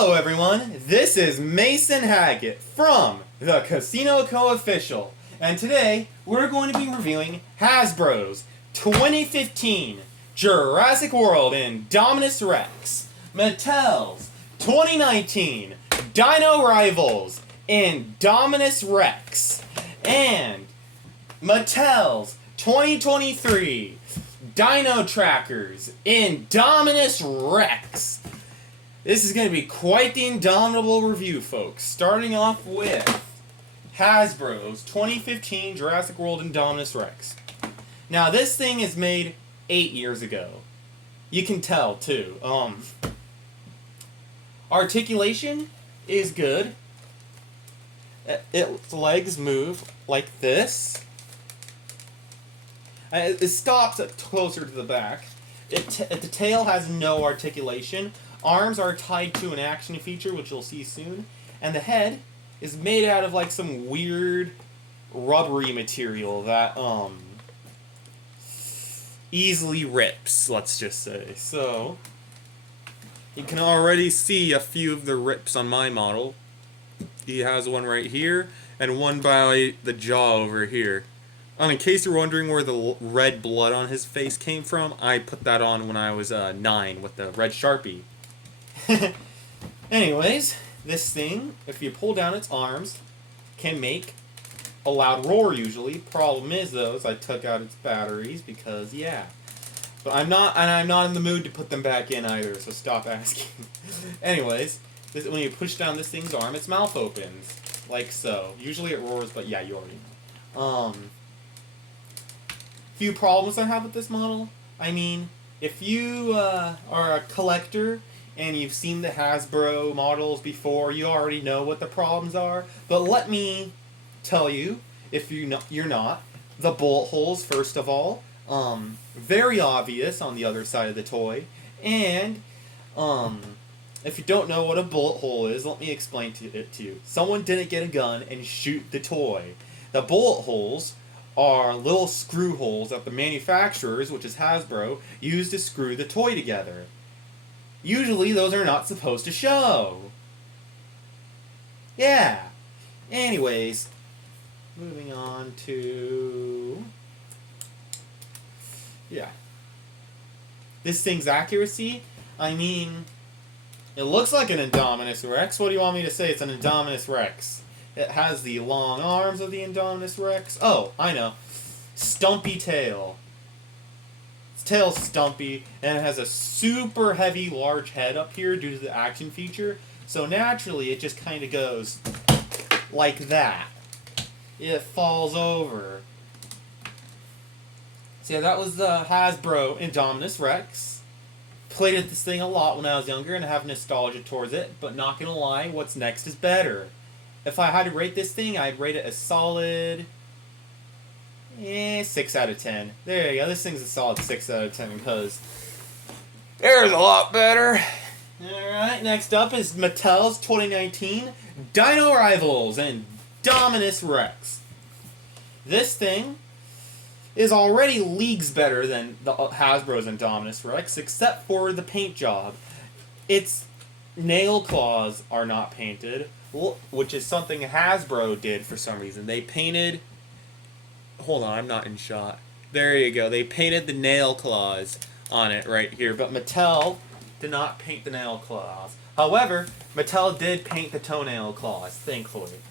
Hello everyone, this is Mason Hackett from the Casino Co-Official, and today we're going to be reviewing Hasbro's 2015 Jurassic World Indominus Rex, Mattel's 2019 Dino Rivals Indominus Rex, and Mattel's 2023 Dino Trackers Indominus Rex. This is going to be quite the Indomitable review, folks. Starting off with Hasbro's 2015 Jurassic World Indominus Rex. Now, this thing is made 8 years ago. You can tell, too. Articulation is good. Its legs move like this. It stops closer to the back. The tail has no articulation. Arms are tied to an action feature, which you'll see soon. And the head is made out of like some weird rubbery material that easily rips, let's just say. So you can already see a few of the rips on my model. He has one right here and one by the jaw over here. In case you're wondering where the red blood on his face came from, I put that on when I was 9 with the red Sharpie. Anyways, this thing, if you pull down its arms, can make a loud roar usually. Problem is, though, is I took out its batteries because, yeah. But I'm not in the mood to put them back in either, so stop asking. Anyways, when you push down this thing's arm, its mouth opens. Like so. Usually it roars, but yeah, you already know. Few problems I have with this model. I mean, if you are a collector and you've seen the Hasbro models before, you already know what the problems are. But let me tell you, if you're not, the bullet holes, first of all, very obvious on the other side of the toy. And if you don't know what a bullet hole is, let me explain it to you. Someone didn't get a gun and shoot the toy. The bullet holes are little screw holes that the manufacturers, which is Hasbro, use to screw the toy together. Usually those are not supposed to show. Yeah. Anyways, moving on to... yeah. This thing's accuracy, I mean, it looks like an Indominus Rex. What do you want me to say? It's an Indominus Rex. It has the long arms of the Indominus Rex. Oh, I know. Stumpy tail. Its tail's stumpy, and it has a super heavy large head up here due to the action feature. So naturally, it just kind of goes like that. It falls over. So yeah, that was the Hasbro Indominus Rex. Played with this thing a lot when I was younger and I have nostalgia towards it, but not gonna lie, what's next is better. If I had to rate this thing, I'd rate it a solid 6 out of 10. There you go. This thing's a solid 6 out of 10 because there's a lot better. Alright, next up is Mattel's 2019 Dino Rivals Indominus Rex. This thing is already leagues better than the Hasbro's Indominus Rex, except for the paint job. Its nail claws are not painted, which is something Hasbro did for some reason. They painted... hold on, I'm not in shot. There you go. They painted the nail claws on it right here, but Mattel did not paint the nail claws. However, Mattel did paint the toenail claws, thankfully.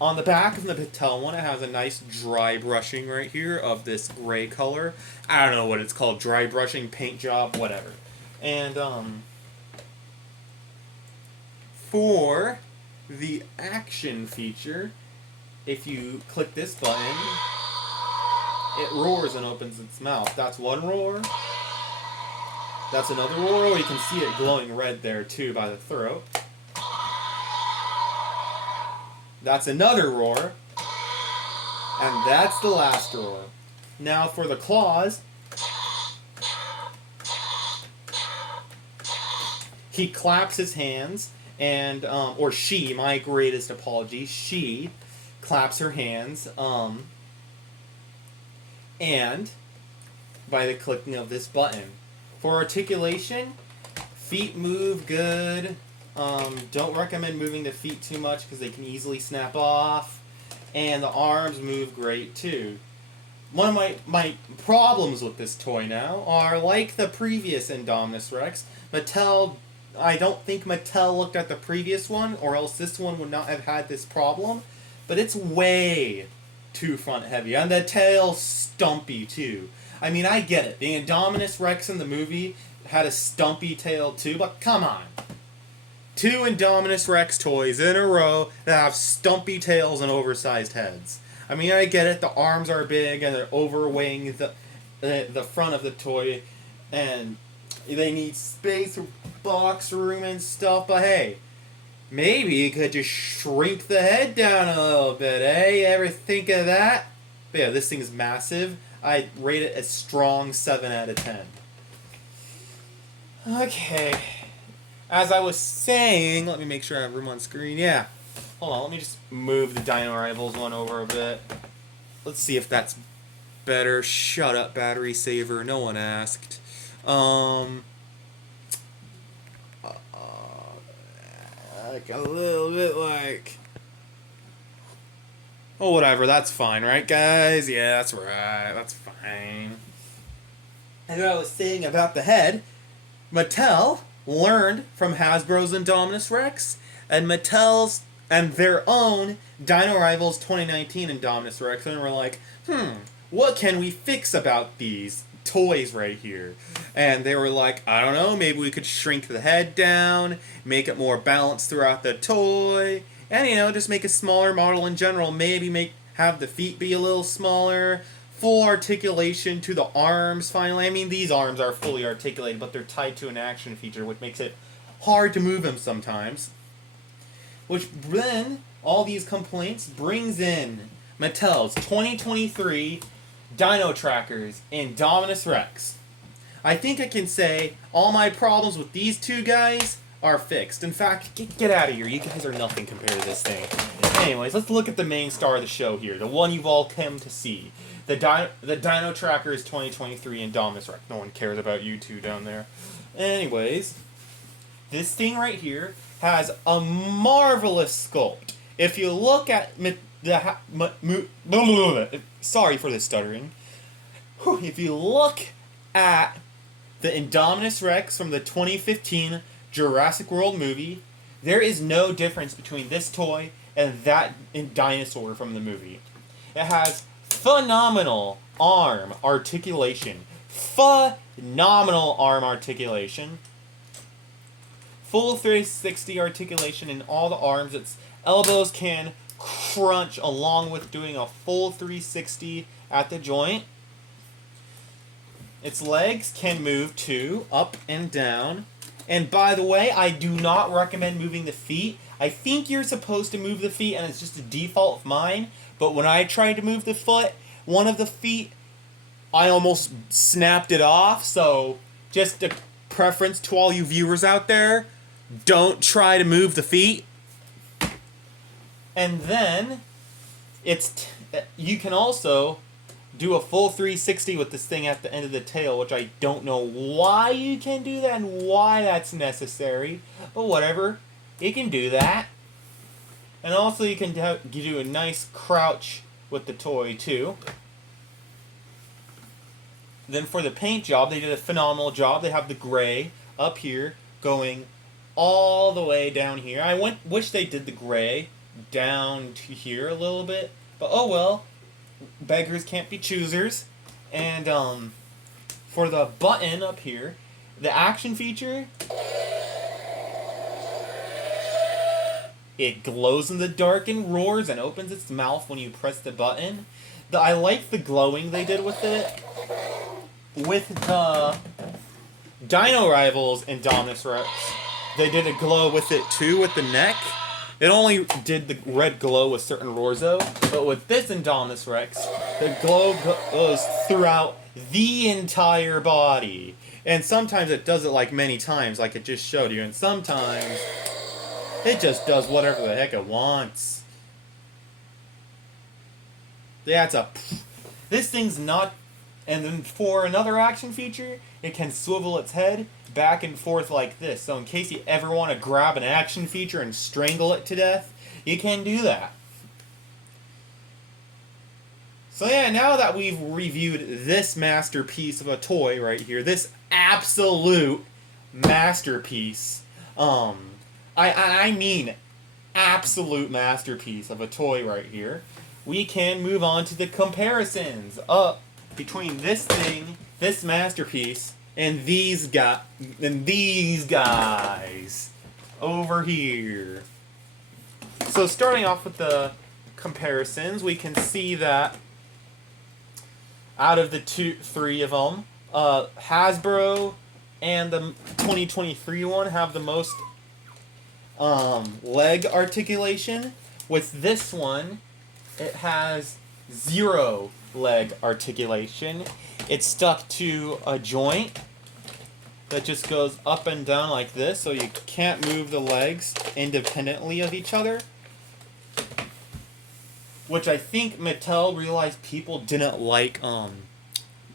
On the back of the Mattel one, it has a nice dry brushing right here of this gray color. I don't know what it's called, dry brushing, paint job, whatever. And, for the action feature, if you click this button, it roars and opens its mouth. That's one roar. That's another roar. You can see it glowing red there too by the throat. That's another roar. And that's the last roar. Now for the claws, he claps his hands and, or she, my greatest apologies, she claps her hands, and by the clicking of this button. For articulation, feet move good, Don't recommend moving the feet too much because they can easily snap off. And the arms move great too. One of my problems with this toy now are like the previous Indominus Rex. I don't think Mattel looked at the previous one, or else this one would not have had this problem. But it's way too front heavy. And the tail's stumpy too. I mean, I get it. The Indominus Rex in the movie had a stumpy tail too, but come on. 2 Indominus Rex toys in a row that have stumpy tails and oversized heads. I mean, I get it. The arms are big and they're overweighing the front of the toy, and they need space, box room, and stuff. But hey, maybe you could just shrink the head down a little bit, eh? Ever think of that? But yeah, this thing is massive. I'd rate it a strong 7 out of 10. Okay. As I was saying, let me make sure I have room on screen. Yeah. Hold on, let me just move the Dino Rivals one over a bit. Let's see if that's better. Shut up, battery saver. No one asked. Like a little bit like... Oh, whatever. That's fine, right, guys? Yeah, that's right. That's fine. And what I was saying about the head, Mattel learned from Hasbro's Indominus Rex and their own Dino Rivals 2019 Indominus Rex, and we're like, what can we fix about these toys right here? And they were like, I don't know, maybe we could shrink the head down, make it more balanced throughout the toy, and just make a smaller model in general. Maybe have the feet be a little smaller, full articulation to the arms finally. I mean, these arms are fully articulated, but they're tied to an action feature, which makes it hard to move them sometimes. Which then, all these complaints brings in Mattel's 2023 Dino Trackers Indominus Rex. I think I can say all my problems with these two guys are fixed. In fact, get out of here. You guys are nothing compared to this thing. Anyways, let's look at the main star of the show here. The one you've all come to see. The Dino Trackers 2023 Indominus Rex. No one cares about you two down there. Anyways, this thing right here has a marvelous sculpt. If you look at sorry for the stuttering. If you look at the Indominus Rex from the 2015 Jurassic World movie, there is no difference between this toy and that dinosaur from the movie. It has phenomenal arm articulation. Phenomenal arm articulation. Full 360 articulation in all the arms. Its elbows can crunch along with doing a full 360 at the joint. Its legs can move too, up and down. And by the way, I do not recommend moving the feet. I think you're supposed to move the feet, and it's just a default of mine. But when I tried to move the foot, one of the feet, I almost snapped it off. So just a preference to all you viewers out there, don't try to move the feet. And then you can also do a full 360 with this thing at the end of the tail, which I don't know why you can do that and why that's necessary, but whatever, you can do that. And also you can do a nice crouch with the toy too. Then for the paint job, they did a phenomenal job. They have the gray up here going all the way down here. I wish they did the gray down to here a little bit, but oh well. Beggars can't be choosers. And for the button up here, the action feature, it glows in the dark and roars and opens its mouth when you press the button. I like the glowing they did with it. With the Dino Rivals Indominus Rex, they did a glow with it too, with the neck. It only did the red glow with certain roars though, but with this Indominus Rex, the glow goes throughout the entire body. And sometimes it does it like many times, like it just showed you, and sometimes it just does whatever the heck it wants. Yeah, this thing's not... And then for another action feature, it can swivel its head back and forth like this. So in case you ever want to grab an action feature and strangle it to death, you can do that. So yeah, now that we've reviewed this masterpiece of a toy right here, this absolute masterpiece, I mean absolute masterpiece of a toy right here, we can move on to the comparisons between this thing, this masterpiece, and these guys over here. So starting off with the comparisons, we can see that out of the three of them, Hasbro and the 2023 one have the most leg articulation. With this one, it has 0 leg articulation. It's stuck to a joint that just goes up and down like this, so you can't move the legs independently of each other. Which I think Mattel realized people didn't like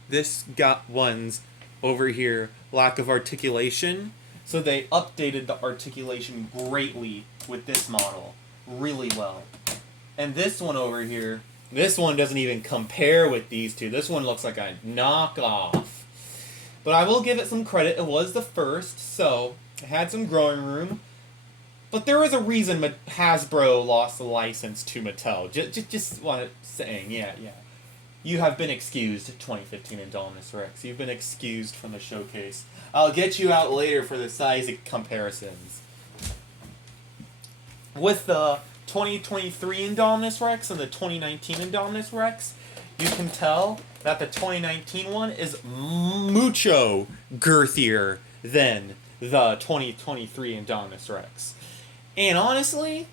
this got one's over here lack of articulation, so they updated the articulation greatly with this model, really well. And this one over here, this one doesn't even compare with these two. This one looks like a knockoff. But I will give it some credit. It was the first, so it had some growing room. But there was a reason Hasbro lost the license to Mattel. Just want to saying, yeah. You have been excused, 2015 Indominus Rex. You've been excused from the showcase. I'll get you out later for the size comparisons. With the 2023 Indominus Rex and the 2019 Indominus Rex, you can tell that the 2019 one is mucho girthier than the 2023 Indominus Rex. And honestly,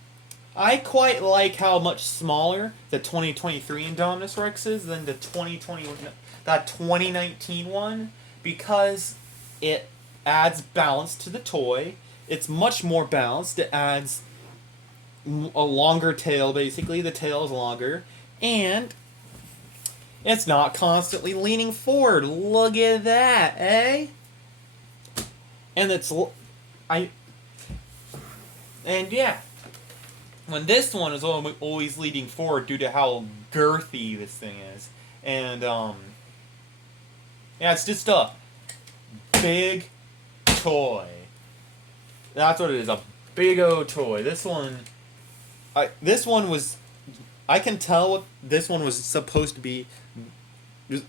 I quite like how much smaller the 2023 Indominus Rex is than the 2019 one, because it adds balance to the toy. It's much more balanced. It adds a longer tail, basically. The tail is longer. And it's not constantly leaning forward. Look at that, eh? And yeah. When this one is always leading forward due to how girthy this thing is. And, yeah, it's just a big toy. That's what it is, a big old toy. This one was, I can tell what this one was supposed to be.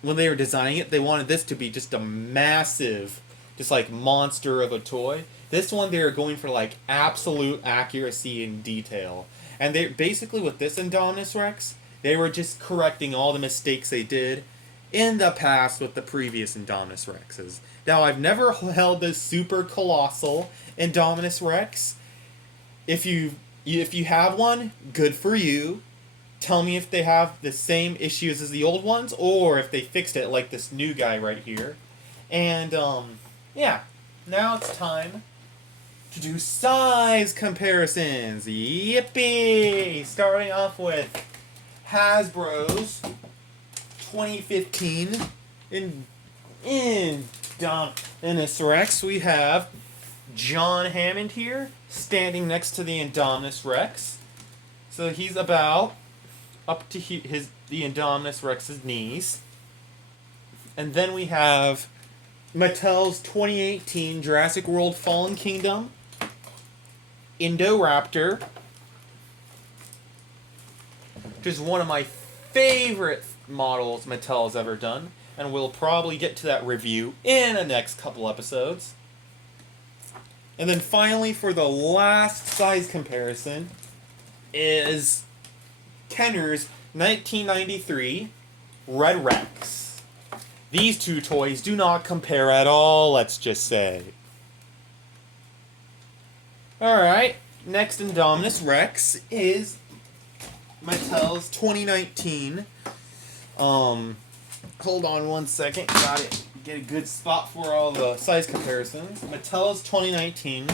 When they were designing it, they wanted this to be just a massive, just like monster of a toy. This one, they were going for like absolute accuracy and detail. And they basically, with this Indominus Rex, they were just correcting all the mistakes they did in the past with the previous Indominus Rexes. Now, I've never held this super colossal Indominus Rex. If you have one, good for you. Tell me if they have the same issues as the old ones, or if they fixed it like this new guy right here. And, yeah. Now it's time to do size comparisons. Yippee! Starting off with Hasbro's 2015 Indominus Rex. We have John Hammond here, standing next to the Indominus Rex. So he's about up to the Indominus Rex's knees. And then we have Mattel's 2018 Jurassic World Fallen Kingdom Indoraptor, which is one of my favorite models Mattel's ever done, and we'll probably get to that review in the next couple episodes. And then finally, for the last size comparison, is Kenner's 1993 Red Rex. These two toys do not compare at all, let's just say. Alright, next Indominus Rex is Mattel's 2019. Hold on one second, gotta get a good spot for all the size comparisons. Mattel's 2019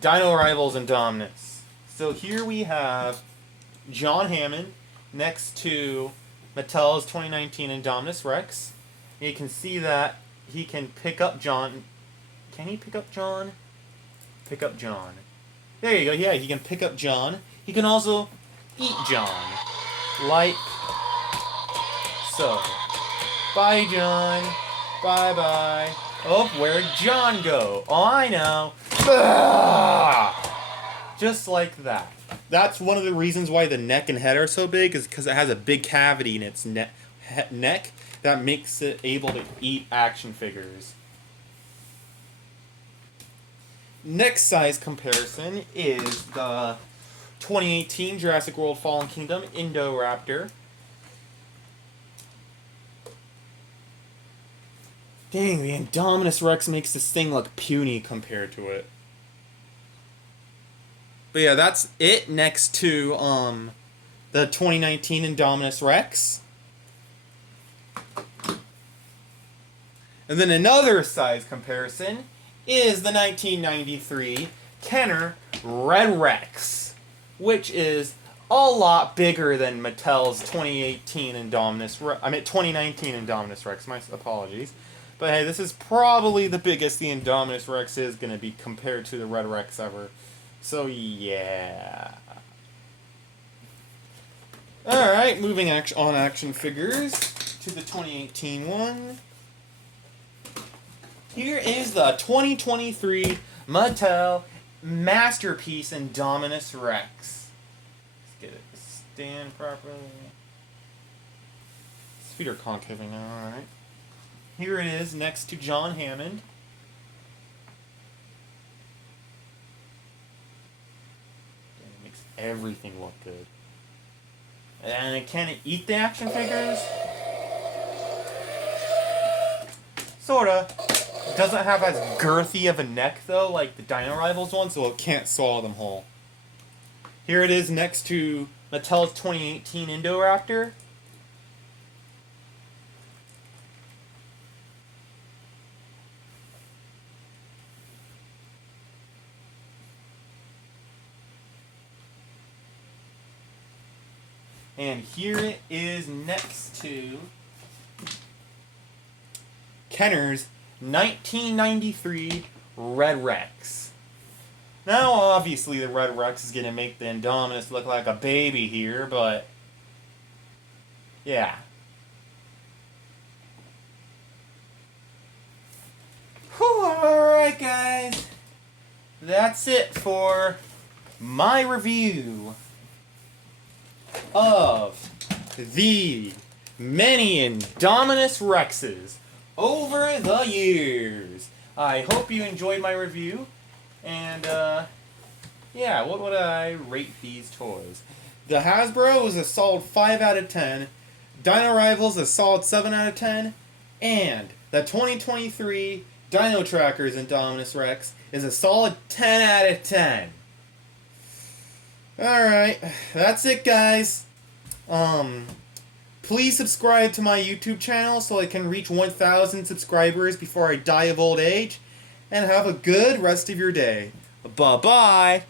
Dino Rivals Indominus. So here we have John Hammond next to Mattel's 2019 Indominus Rex. You can see that he can pick up John. Can he pick up John? Pick up John. There you go. Yeah, he can pick up John. He can also eat John. Like so. Bye, John. Bye-bye. Oh, where'd John go? Oh, I know. Just like that. That's one of the reasons why the neck and head are so big, is because it has a big cavity in its neck that makes it able to eat action figures. Next size comparison is the 2018 Jurassic World Fallen Kingdom Indoraptor. Dang, the Indominus Rex makes this thing look puny compared to it. But yeah, that's it next to the 2019 Indominus Rex. And then another size comparison is the 1993 Kenner Red Rex, which is a lot bigger than Mattel's 2019 Indominus Rex. My apologies. But hey, this is probably the biggest the Indominus Rex is going to be compared to the Red Rex ever. So, yeah. Alright, moving on action figures to the 2018 one. Here is the 2023 Mattel Masterpiece Indominus Rex. Let's get it to stand properly. His feet are concaving now, alright. Here it is next to John Hammond. It makes everything look good. And can it eat the action figures? Sorta. It doesn't have as girthy of a neck though, like the Dino Rivals one, so it can't swallow them whole. Here it is next to Mattel's 2018 Indoraptor. And here it is next to Kenner's 1993 Red Rex. Now, obviously, the Red Rex is going to make the Indominus look like a baby here, but yeah. Alright, guys. That's it for my review of the many Indominus Rexes over the years. I hope you enjoyed my review, and yeah, what would I rate these toys? The Hasbro is a solid 5 out of 10, Dino Rivals a solid 7 out of 10, and the 2023 Dino Tracker's Indominus Rex is a solid 10 out of 10. Alright, that's it, guys. Please subscribe to my YouTube channel so I can reach 1,000 subscribers before I die of old age. And have a good rest of your day. Bye-bye.